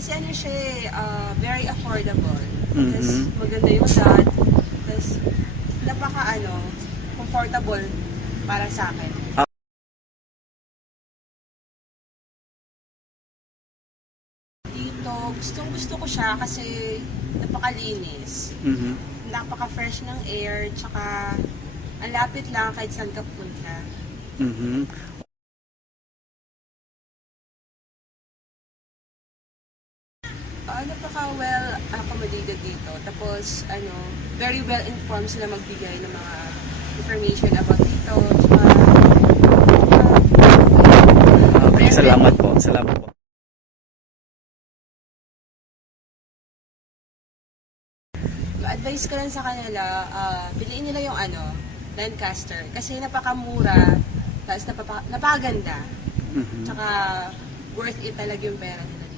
Kasi ano siya very affordable. Mhm. Tapos maganda yung lot. Tapos comfortable para sa akin. Dito, gusto ko siya kasi napakalinis. Mhm. Napaka-fresh ng air, tsaka ang lapit lang kahit saan ka punta. Mhm. Napaka-well accommodated dito. Tapos, very well informed sila magbigay ng mga information about dito. Tsaka, Okay, salamat po. Salamat po. advice ko lang sa kanila, piliin nila yung Lancaster. Kasi napakamura, tapos napakaganda. Mhm. Tsaka worth it talaga yung pera nila.